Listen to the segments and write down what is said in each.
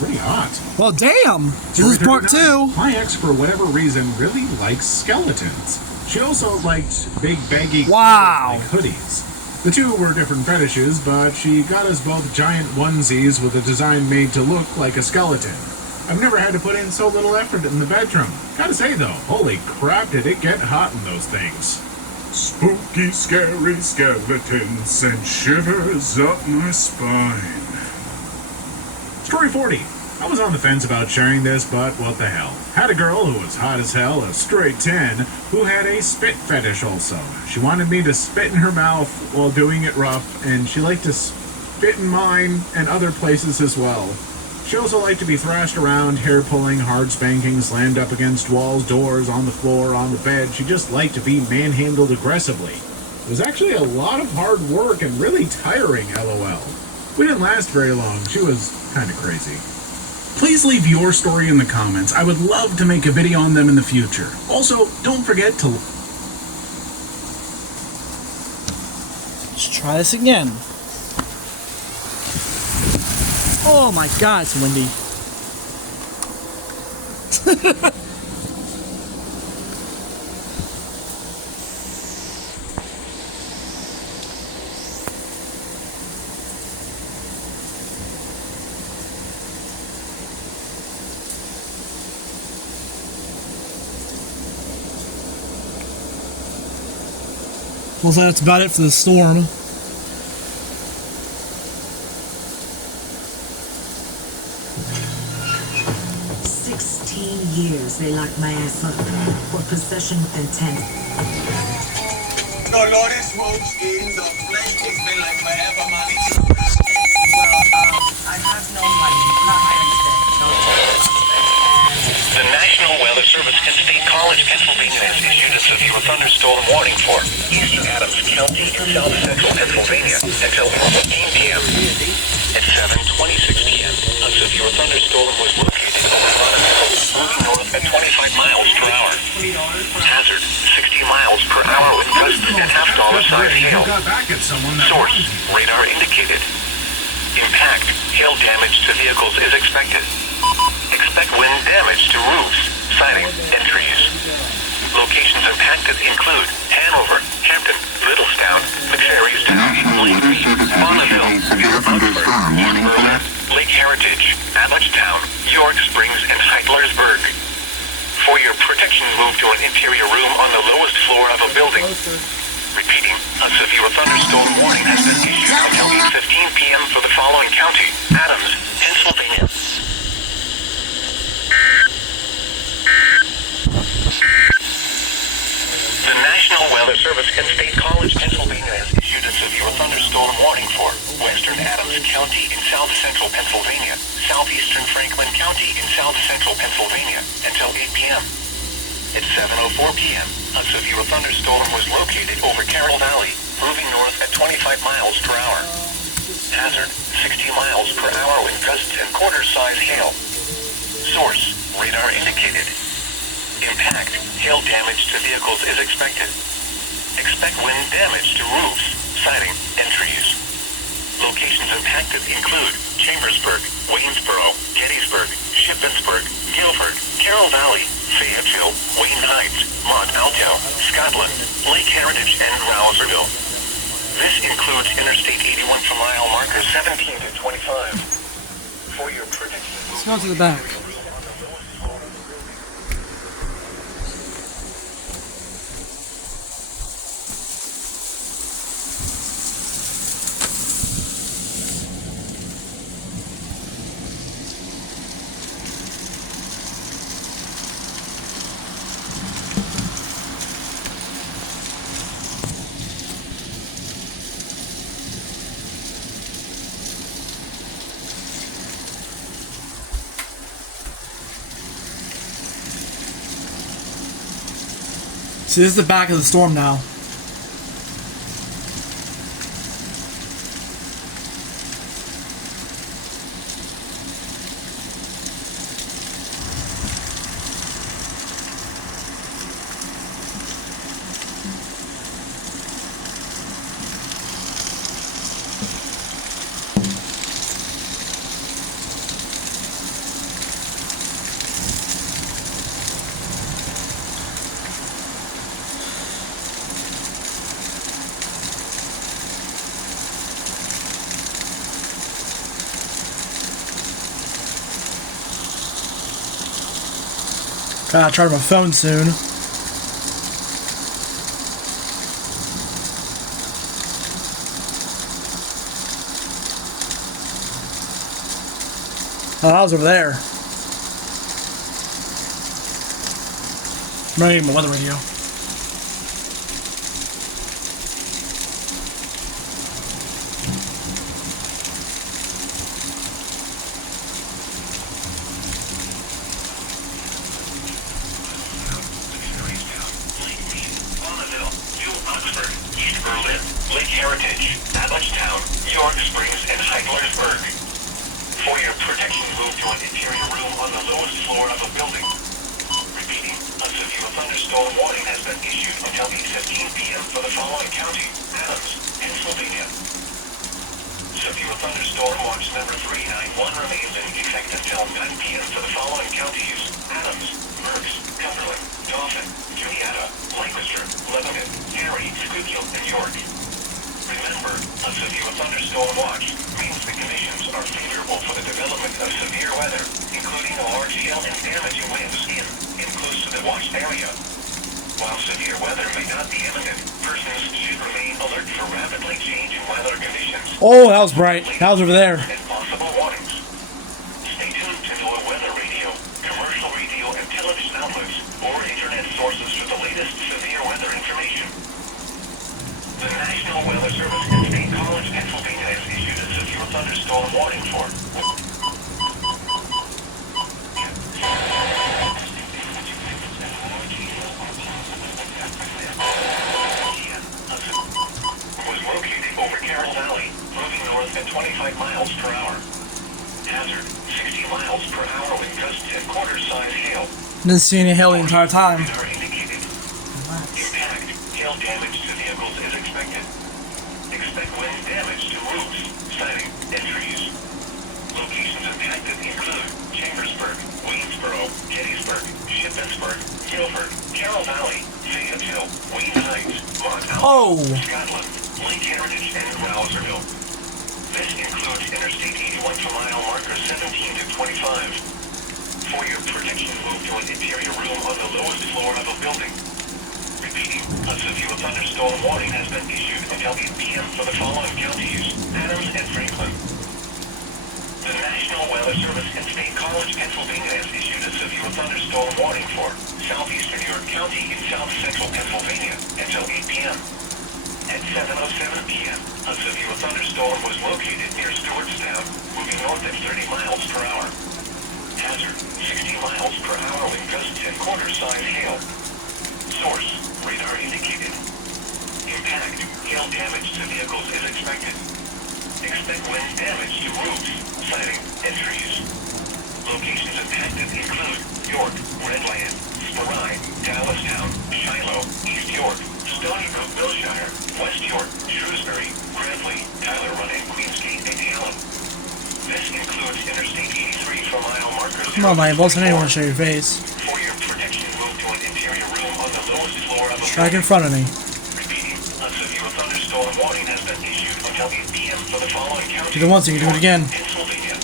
pretty hot. Well, damn. This is part 2. My ex, for whatever reason, really likes skeletons. She also liked big, baggy Wow. like hoodies. The two were different fetishes, but she got us both giant onesies with a design made to look like a skeleton. I've never had to put in so little effort in the bedroom. Gotta say though, holy crap, did it get hot in those things. Spooky, scary skeletons send shivers up my spine. Story 40. I was on the fence about sharing this, but what the hell. Had a girl who was hot as hell, a straight 10, who had a spit fetish also. She wanted me to spit in her mouth while doing it rough, and she liked to spit in mine and other places as well. She also liked to be thrashed around, hair pulling, hard spanking, slammed up against walls, doors, on the floor, on the bed. She just liked to be manhandled aggressively. It was actually a lot of hard work and really tiring, LOL. We didn't last very long. She was kind of crazy. Please leave your story in the comments. I would love to make a video on them in the future. Also, don't forget to... Let's try this again. Oh my god, it's windy. Well, that's about it for the storm. Years they locked my ass up for possession with intent. Dolores Roach in the flesh. It's been like forever, man. Well, I have no money, not hiring today. The National Weather Service at State College, Pennsylvania has issued a severe thunderstorm warning for eastern Adams County and south central Pennsylvania until 14 p.m. At 7:26 p.m., a severe thunderstorm was located over Monaco, moving north at 25 miles per hour. Hazard, 60 miles per hour with gusts and half-dollar-sized hail. Source, radar indicated. Impact, hail damage to vehicles is expected. Expect wind damage to roofs, siding, and trees. Locations impacted include Hanover, Hampton, Littlestown, McSherrystown, Lakeview, Bonneville, Oxford, Berlin, Lake Heritage, Abbottstown, York Springs, and Heitlersburg. For your protection, move to an interior room on the lowest floor of a building. Repeating, a severe thunderstorm warning has been issued until 8:15 p.m. for the following county: Adams, Pennsylvania. The National Weather Service at State College, Pennsylvania has issued a severe thunderstorm warning for western Adams County in south central Pennsylvania, southeastern Franklin County in south central Pennsylvania until 8 p.m. At 7:04 p.m., a severe thunderstorm was located over Carroll Valley, moving north at 25 miles per hour. Hazard, 60 miles per hour with gusts and quarter-size hail. Source, radar indicated. Impact, hail damage to vehicles is expected. Expect wind damage to roofs, siding, and trees. Locations impacted include Chambersburg, Waynesboro, Gettysburg, Shippensburg, Guilford, Carroll Valley, Fayetteville, Wayne Heights, Mont Alto, Scotland, Lake Heritage, and Rouserville. This includes Interstate 81 from mile marker 17 to 25. For your prediction, Let's go to the back. See, this is the back of the storm now. Gotta charge my phone soon. Oh, I was over there. I'm ready to my weather radio. Lake Heritage, Adlerstown, York Springs, and Heidlersburg. For your protection, move to an interior room on the lowest floor of a building. Repeating, a severe thunderstorm warning has been issued until 8:15 p.m. for the following county: Adams, Pennsylvania. Severe thunderstorm watch number 391 remains in effect until 9 p.m. for the following counties: Adams, Berks, Cumberland, Dauphin, Juniata, Lancaster, Lebanon, Erie, Schuylkill, and York. Remember, a severe thunderstorm watch means the conditions are favorable for the development of severe weather, including large hail and damaging winds in close to the watched area. While severe weather may not be imminent, persons should remain alert for rapidly changing weather conditions. Oh, that was bright. That was over there. And possible warnings. Stay tuned to NOAA weather radio, commercial radio and television outlets, or internet sources for the latest severe weather information. The National Weather Service in State College, Pennsylvania has issued a severe thunderstorm warning for was located over Carroll Valley, moving north at 25 miles per hour. Hazard, 60 miles per hour with gusts and quarter-size hail. Didn't see any hail the entire time. Are indicated. Impact, hail damage to vehicles is expected. Expect wind damage to roofs, siding, and trees. Locations impacted include Chambersburg, Waynesboro, Gettysburg, Shippensburg, Guilford, Carroll Valley, Fayetteville, Wayne Heights, Monmouth, Scotland, Lake Heritage, and Rouserville. This includes Interstate 81 for mile markers 17 to 25. For your protection, move to an interior room on the lowest floor of a building. Repeating, a severe thunderstorm warning has been issued until 8 p.m. for the following counties: Adams and Franklin. The National Weather Service in State College, Pennsylvania has issued a severe thunderstorm warning for southeastern York County in south central Pennsylvania until 8 p.m. At 7:07 p.m., a severe thunderstorm was located near Stewartstown, moving north at 30 miles per hour. Hazard, 60 miles per hour with gusts and quarter-size hail. Source, radar indicated. Impact, hail damage to vehicles is expected. Expect wind damage to roofs, siding, and trees. Locations impacted include York, Redland, Spirai, Dallastown, Shiloh, East York, Stony Brook, Wilshire, West York, Shrewsbury, Grantley, Tyler Run, and Queensgate, and Hallam. This includes Interstate 83 for mile markers. Come on, my boss, I didn't want to show your face. For your protection, move to an interior room on the lowest floor of a Just right in front of me. Repeating, a severe thunderstorm warning has been issued until 8 p.m. for the following counties. Do it once, you can do it again. Pennsylvania.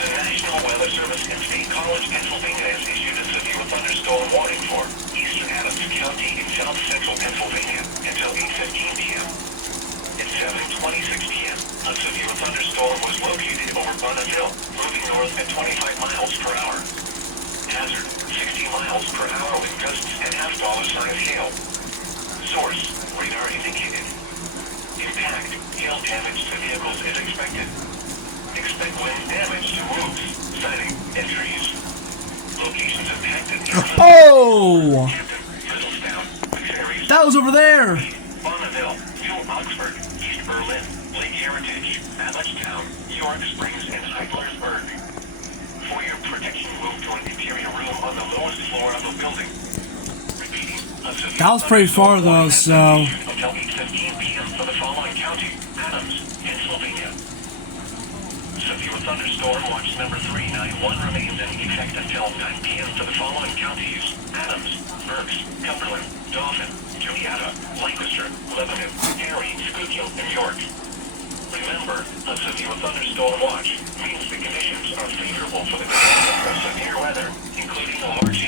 The National Weather Service in State College, Pennsylvania has issued a severe thunderstorm warning for eastern Adams County in south central Pennsylvania until 8:15 p.m. At 7:26 p.m., a severe thunderstorm was located over Bonneville, moving north at 25 miles per hour. Hazard, 60 miles per hour with gusts and half-dollar-size hail. Source, radar indicated. Impact, hail damage to vehicles is expected. Expect wind damage to roofs, siding, and trees. Locations impacted include Oh! Hampton, Middletown, McFerry, That was over there! Bonneville, New Oxford, East Berlin, Lake Heritage, Adlerstown, York Springs, and Heidlersburg. For your protection, move to an interior room on the lowest floor of a building. Repeating, a severe That was pretty far though, so... until 8:15 p.m. for the following county: Adams, Pennsylvania. Severe thunderstorm watch number 391 remains in effect until 9 p.m. for the following counties: Adams, Berks, Cumberland, Dauphin, Juniata, Lancaster, Lebanon, Erie, Schuylkill, and York. Remember, a severe thunderstorm watch means the conditions are favorable for the development of severe weather, including large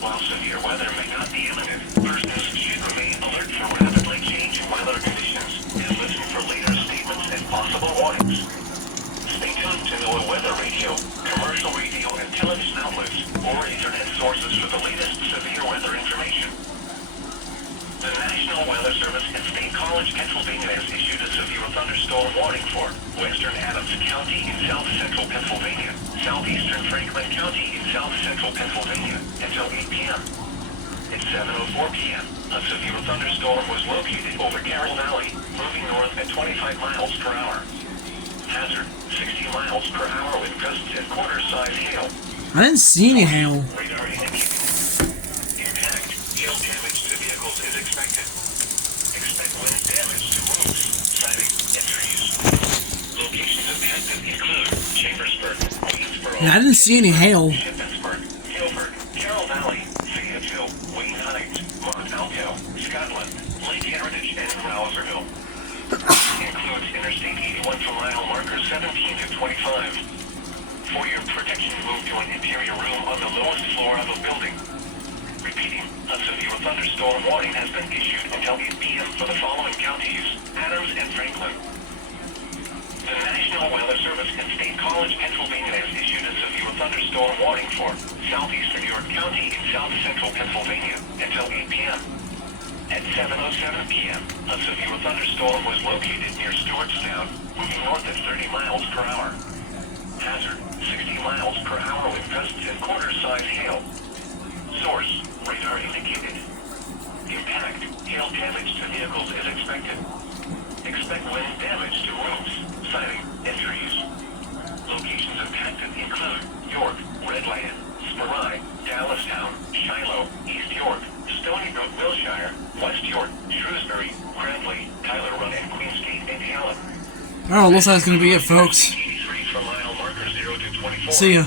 While severe weather may not be imminent, persons should remain alert for rapidly changing weather conditions and listen for later statements and possible warnings. Stay tuned to NOAA weather radio, commercial radio and television outlets, or internet sources for the latest severe weather information. The National Weather Service at State College, Pennsylvania has issued a severe thunderstorm warning for western Adams County in south-central Pennsylvania, southeastern Franklin County in south-central Pennsylvania until 8 p.m. At 7:04 p.m., a severe thunderstorm was located over Carroll Valley, moving north at 25 miles per hour. Hazard, 60 miles per hour with gusts and quarter-size hail. I didn't see any hail. Radar indicated. Impact, hail damage to vehicles is expected. Expect wind damage to roofs, siding, and trees. Locations impacted include Chambersburg, Waynesboro, Yeah, I didn't see any hail. Shippensburg, Guilford, Carroll Valley, Fayetteville, Wayne Heights, Mont Alto, Scotland, Lake Heritage, and Rouserville. Includes Interstate 81 for mile markers 17 to 25. For your protection, move to an interior room on the lowest floor of a building. Repeating, a severe thunderstorm warning has been issued until 8 p.m. for the following counties, Adams and Franklin. The National Weather Service at State College, Pennsylvania has issued a severe thunderstorm warning for southeastern York County in south-central Pennsylvania until 8 p.m. At 7:07 p.m., a severe thunderstorm was located near Stewartstown, moving north at 30 miles per hour. Hazard, 60 miles per hour with gusts and quarter-size hail. Source, radar indicated. Impact, hail damage to vehicles is expected. Expect wind damage to roofs, siding, and trees. Locations impacted include York, Redland, Spry, Dallastown, Shiloh, East York, Stony Brook, Wilshire, West York, Shrewsbury, Cranley, Tyler Run, and Queensgate, Indiana. Alright, looks like that's gonna be it, folks. 83 for mile marker 0 to 24. See ya.